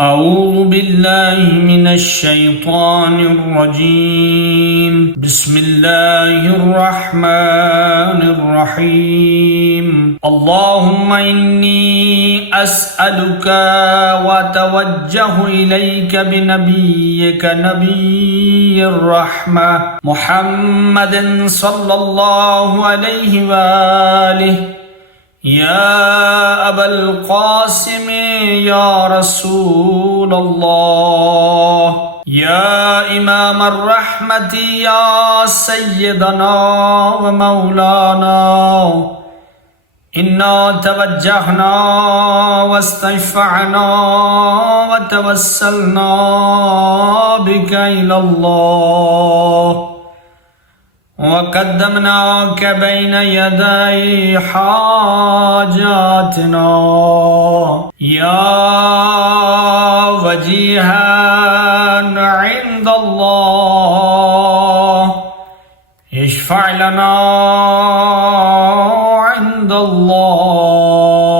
أعوذ بالله من الشيطان الرجيم بسم الله الرحمن الرحيم اللهم إني أسألك وأتوجه إليك بنبيك نبي الرحمة محمد صلى الله عليه وآله يا أبا القاسم يا رسول الله يا إمام الرحمة يا سيدنا ومولانا إنا توجهنا واستشفعنا وتوسلنا بك إلى الله وقدمناك بين يدي حاجاتنا يا وجيها عند الله اشفع لنا عند الله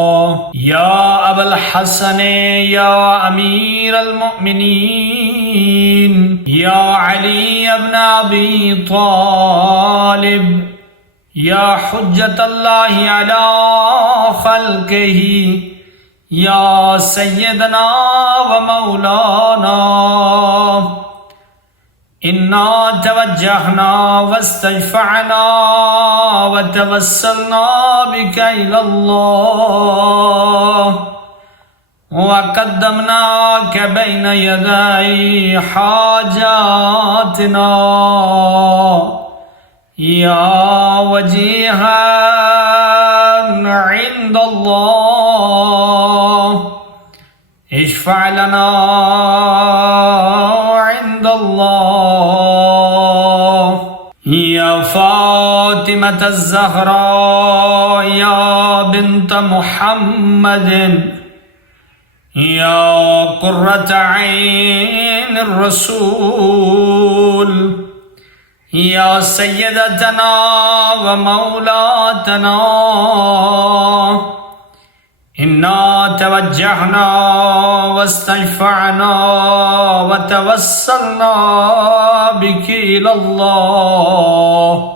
يا أبا الحسن يا أمير المؤمنين يا علي بن أبي طالب يا حجة الله على خلقه يا سيدنا ومولانا إنا توجهنا واستشفعنا وتوسلنا بك إلى الله وقدمناك بين يدي حاجاتنا يا وجيها عند الله اشفع لنا عند الله يا فاطمة الزهراء يا بنت محمد يا قرة عين الرسول يا سيدتنا ومولاتنا إنا توجهنا واستشفعنا وتوسلنا بك إلى الله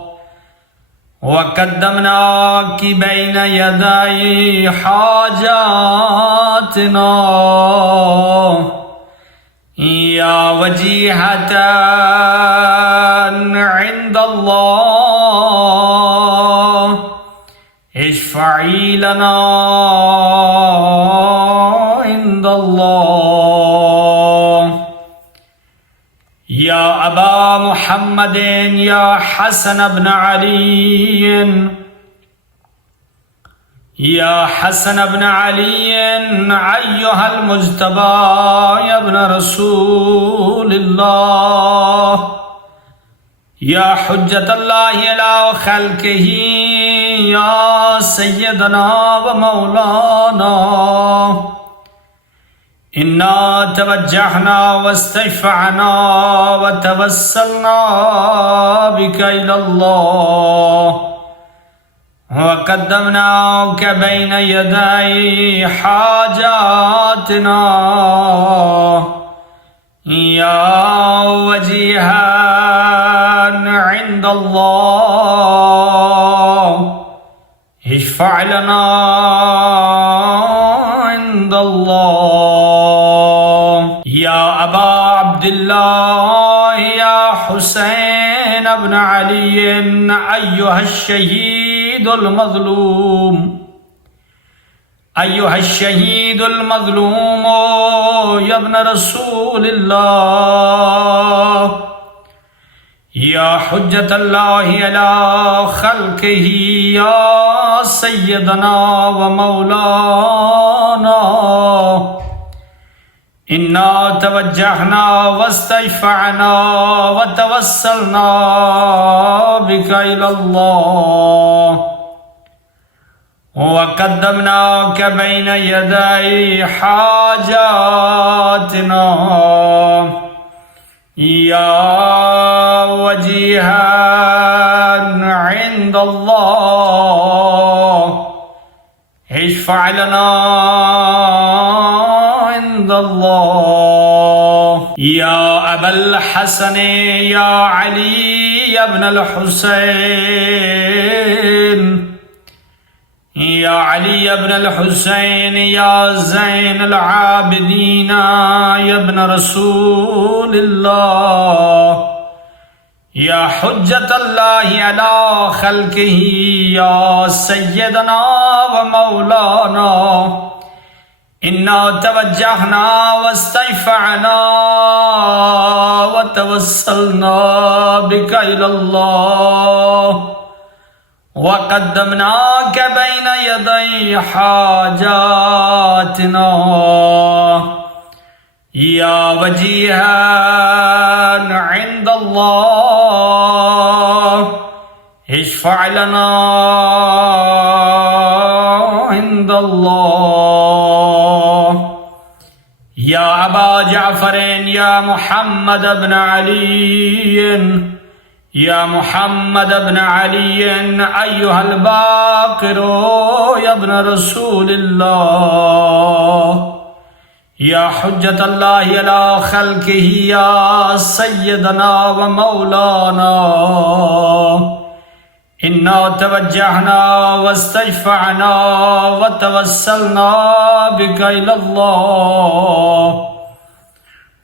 وقدمناك بين يدي حاجاتنا يا وجيهة عند الله اشفعي لنا عند الله يا أبا محمد يا حسن بن علي يا حسن بن علي أيها المجتبى يا ابن رسول الله يا حجة الله على خلقه يا سيدنا ومولانا إنا توجهنا واستشفعنا وتوسلنا بك إلى الله وقدمناك بين يدي حاجاتنا يا وجيها عند الله اشفع لنا عند الله يا أبا عبد الله يا حسين بن علي أيها الشهيد المظلوم أيها الشهيد المظلوم يا ابن رسول الله يا حجة الله على خلقه يا سيدنا ومولانا إنا توجهنا واستشفعنا وتوسلنا بك إلى الله وقدمناك بين يدي حاجاتنا يا وجيها عند الله اشفع لنا عند الله يا أبا الحسن يا علي بن الحسين يا علي بن الحسين يا زين العابدين يا ابن رسول الله يا حجة الله على خلقه يا سيدنا ومولانا إنا توجهنا واستشفعنا وتوسلنا بك إلى الله وقدمناك بين يدي حاجاتنا يا وجيها عند الله اشفع لنا عند الله يا أبا جعفر يا محمد بن علي يا محمد بن علي أيها الباقر يا ابن رسول الله يا حجة الله على خلقه يا سيدنا ومولانا إنا توجهنا واستشفعنا وتوسلنا بك إلى الله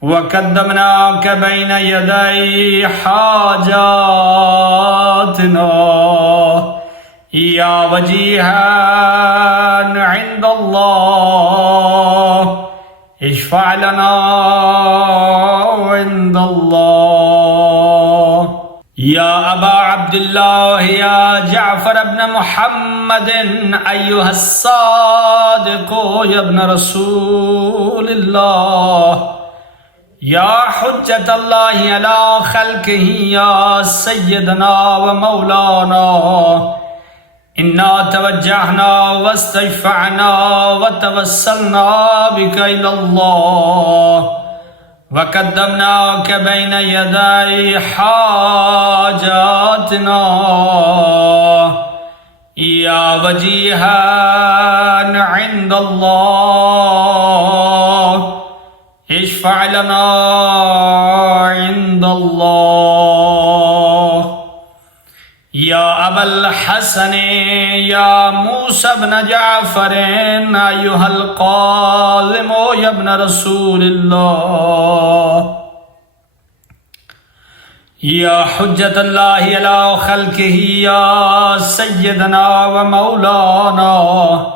وقدمناك بين يدي حاجاتنا يا وجيها عند الله اشفع لنا عند الله يا أبا عبد الله يا جعفر بن محمد أيها الصادق يا ابن رسول الله يا حجة الله على خلقه يا سيدنا ومولانا إنا توجهنا واستشفعنا وتوسلنا بك إلى الله وقدمناك بين يدي حاجاتنا يا وجيها عند الله اشفع لنا عند الله يا أبا الحسن يا موسى بن جعفر أيها القاسم يا ابن رسول الله يا حجة الله على خلقه يا سيدنا ومولانا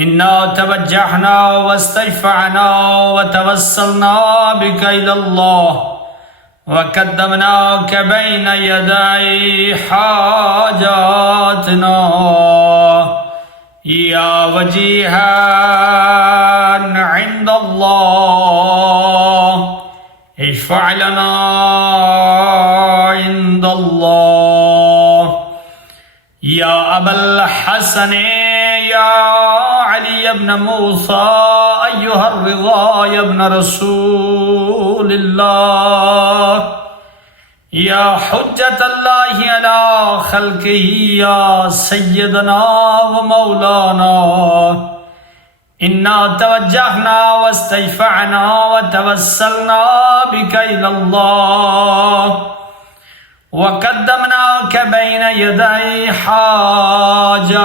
إنا توجهنا واستشفعنا وتوسلنا بك إلى الله وقدمناك بين يدي حاجاتنا يا وجيها عند الله اشفع لنا عند الله يا أبا الحسن يا علي بن موسى أيها الرضا يا ابن رسول الله يا حجة الله على خلقه يا سيدنا ومولانا إنا توجهنا واستشفعنا وتوسلنا بك إلى الله وقدمناك بين يدي حاجاتنا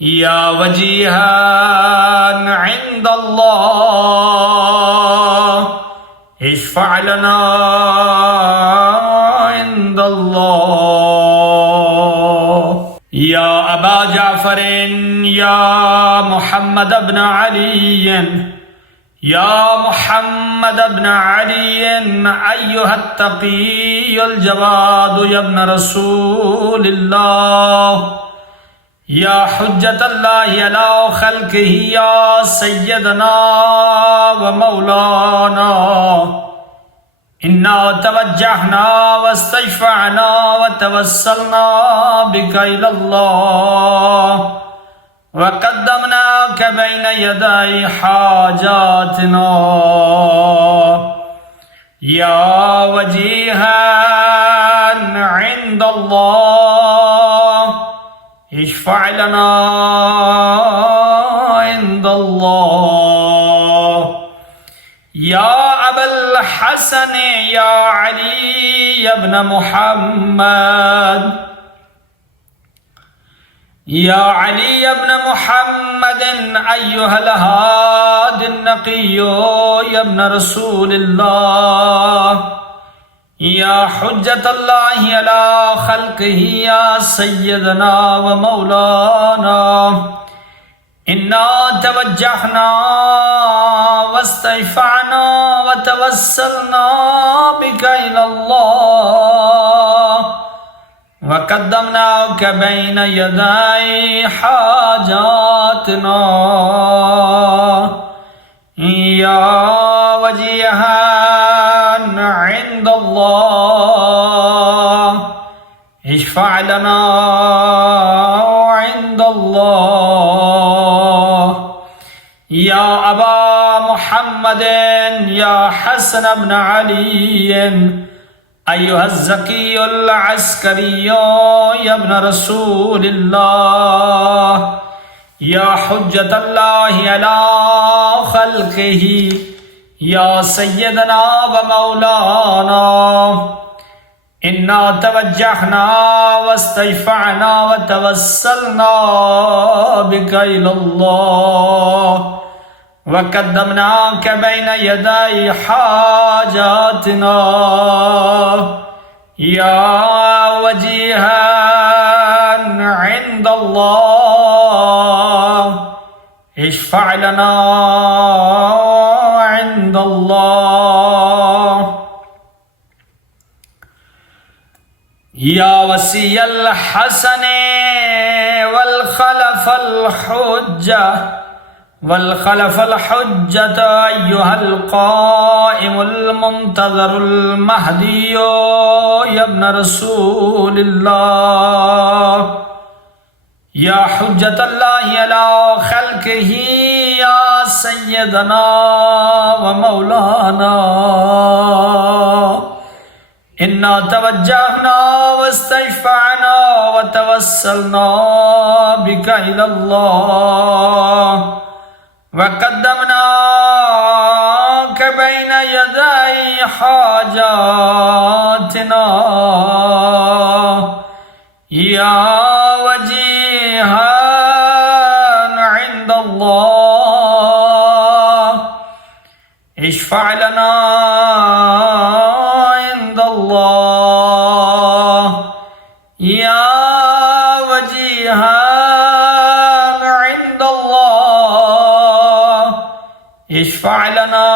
يا وجيها عند الله اشفع لنا عند الله يا أبا جعفر يا محمد بن علي يا محمد بن علي أيها التقي الجواد يا ابن رسول الله يا حجة الله على خلقه يا سيدنا ومولانا إنا توجهنا واستشفعنا وتوسلنا بك إلى الله وقدمناك بين يدي حاجاتنا يا وجيها عند الله اشفع لنا عند عند الله يا أبا الحسن يا علي بن محمد يا علي بن محمد أيها الهادي النقي يا ابن رسول الله يا حجة الله على خلقه يا سيدنا ومولانا إنا توجهنا واستشفعنا وتوسلنا بك إلى الله وقدمناك بين يدي حاجاتنا يا وجيها عند الله اشفع لنا عند الله يا أبا محمد يا حسن بن علي أيها الزكي العسكري يا ابن رسول الله يا حجة الله على خلقه يا سيدنا ومولانا إنا توجهنا واستشفعنا وتوسلنا بك إلى الله وقدمناك بين يدي حاجاتنا يا وجيها عند الله اشفع لنا عند الله يا وصي الحسن والخلف الحجة أيها القائم المنتظر المهدي يا ابن رسول الله يا حجة الله على خلقه يا سيدنا ومولانا إنا توجهنا واستشفعنا وتوسلنا بك إلى الله وقدمناك بين يدي حاجاتنا يا وجيها عند الله اشفع لنا عند الله يا وجيها عند الله اشفع لنا